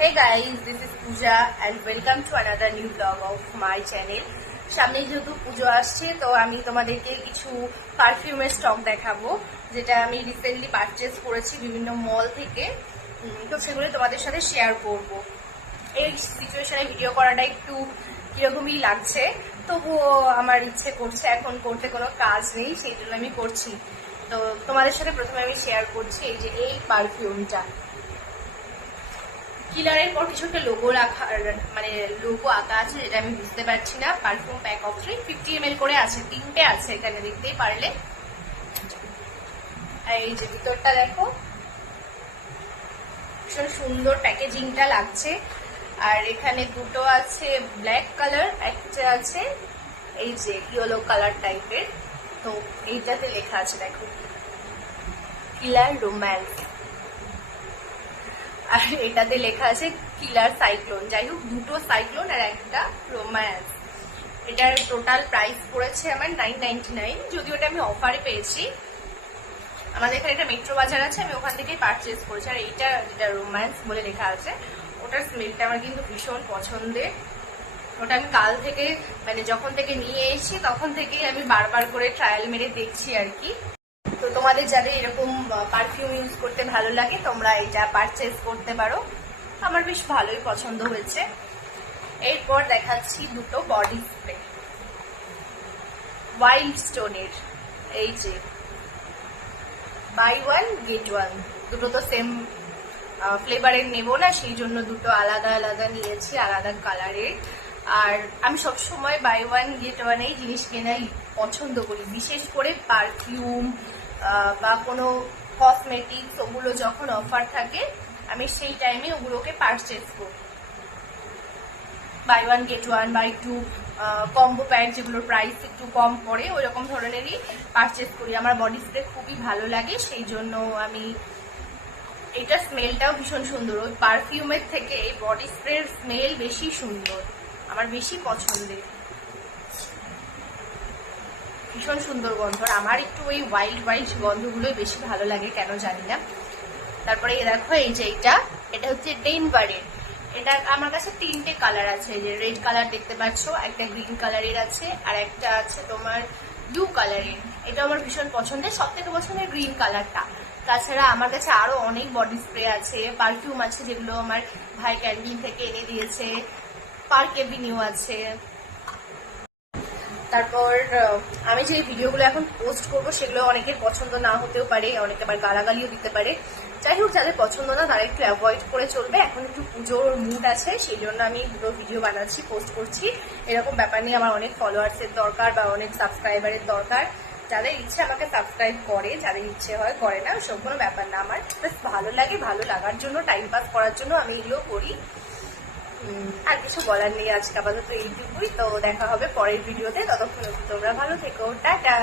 Hey guys, this is Pooja and welcome to another new vlog of my channel. সামনে যেহেতু পুজো আসছে তো আমি তোমাদেরকে কিছু পারফিউমের স্টক দেখাবো যেটা আমি রিসেন্টলি পারচেজ করেছি বিভিন্ন মল থেকে। তো সেগুলো তোমাদের সাথে শেয়ার করব। এই সিচুয়েশনে ভিডিও করাটা একটু কিরকমই লাগছে, তবুও আমার ইচ্ছে করছে, এখন করতে কোনো কাজ নেই সেই জন্য আমি করছি। তো তোমাদের সাথে প্রথমে আমি শেয়ার করছি এই পারফিউমটা। কিলারের পর কিছু একটা লোগো রাখা, মানে লোগো আঁকা আছে যেটা আমি বুঝতে পারছি না। পারফিউম প্যাক অফ 50 ml করে আছে, 3টে আছে এখানে, দেখতেই পারলে। এই যে ভিতরটা দেখো, ভীষণ সুন্দর প্যাকেজিংটা লাগছে। আর এখানে দুটো আছে ব্ল্যাক কালার, একটা আছে এই যে ইয়েলো কালার টাইপের। তো এইটাতে লেখা আছে দেখো, কিলার রোম্যান্স, আর এটাতে লেখা আছে কিলার সাইক্লোন। যাই হোক, দুটো সাইক্লোন আর একটা রোম্যান্স। এটার টোটাল প্রাইস পড়েছে আমার 999, যদিও এটা আমি অফারে পেয়েছি। আমাদের এখানে একটা মেট্রো বাজার আছে, আমি ওখান থেকেই পারচেজ করেছি। আর এইটা যেটা রোম্যান্স বলে লেখা আছে, ওটার স্মেলটা আমার কিন্তু ভীষণ পছন্দের। ওটা আমি কাল থেকে, মানে যখন থেকে নিয়ে এসেছি তখন থেকেই আমি বারবার করে ট্রায়াল মেরে দেখছি আর কি। তো তোমাদের যাদের এরকম পারফিউম ইউজ করতে ভালো লাগে তোমরা এটা পারচেজ করতে পারো, আমার বেশ ভালোই পছন্দ হয়েছে। এরপর দেখাচ্ছি দুটো বডি স্প্রে ওয়াইল্ড স্টোনের। এই যে বাই ওয়ান গেট ওয়ান, দুটো তো সেম ফ্লেভারের নেবো না, সেই জন্য দুটো আলাদা আলাদা নিয়েছি, আলাদা কালারের। আর আমি সবসময় বাই ওয়ান গেট ওয়ান এই জিনিস কেনাই পছন্দ করি, বিশেষ করে পারফিউম বা কোনো কসমেটিক্স, ওগুলো যখন অফার থাকে আমি সেই টাইমে ওগুলোকে পারচেজ করি। Buy one get one, buy two, combo pack যেগুলোর প্রাইস একটু কম পড়ে, ওই রকম ধরনেরই পারচেজ করি। আমার বডি স্প্রে খুবই ভালো লাগে, সেই জন্য আমি, এটা স্মেলটাও ভীষণ সুন্দর। ওই পারফিউমের থেকে এই বডি স্প্রের স্মেল বেশি সুন্দর, আমার বেশি পছন্দের, ভীষণ সুন্দর গন্ধ। আমার একটু ওই ওয়াইল্ড ওয়াইল্ড গন্ধগুলোই বেশি ভালো লাগে, কেন জানি না। তারপরে দেখো এই যে এটা হচ্ছে ডেনভারের। এটা আমার কাছে 3টে কালার আছে, যে রেড কালার দেখতে পাচ্ছ, একটা গ্রিন কালারের আছে, আর একটা আছে তোমার ব্লু কালারের। এটা আমার ভীষণ পছন্দের, সব থেকে পছন্দের গ্রিন কালারটা। তাছাড়া আমার কাছে আরো অনেক বডি স্প্রে আছে, পারফিউম আছে যেগুলো আমার ভাই ক্যান্টিন থেকে এনে দিয়েছে, পার্ক এভিনিউ আছে। তারপর আমি যে ভিডিওগুলো এখন পোস্ট করবো সেগুলো অনেকের পছন্দ না হতেও পারে, অনেকে আবার গালাগালিও দিতে পারে। যাই হোক, যাদের পছন্দ না তারা একটু অ্যাভয়েড করে চলবে। এখন একটু পুজোর মুড আছে, সেই জন্য আমি দুটো ভিডিও বানাচ্ছি, পোস্ট করছি। এরকম ব্যাপার নিয়ে আমার অনেক ফলোয়ার্সের দরকার বা অনেক সাবস্ক্রাইবারের দরকার। যাদের ইচ্ছে আমাকে সাবস্ক্রাইব করে, যাদের ইচ্ছে হয় করে না, সব কোনো ব্যাপার না। আমার বেশ ভালো লাগে, ভালো লাগার জন্য, টাইম পাস করার জন্য আমি এগুলো করি। আর কিছু বলার নেই আজকে, আপাতত এইটুকুই। তো দেখা হবে পরের ভিডিওতে, ততক্ষণ তোমরা ভালো থেকো, টাটা।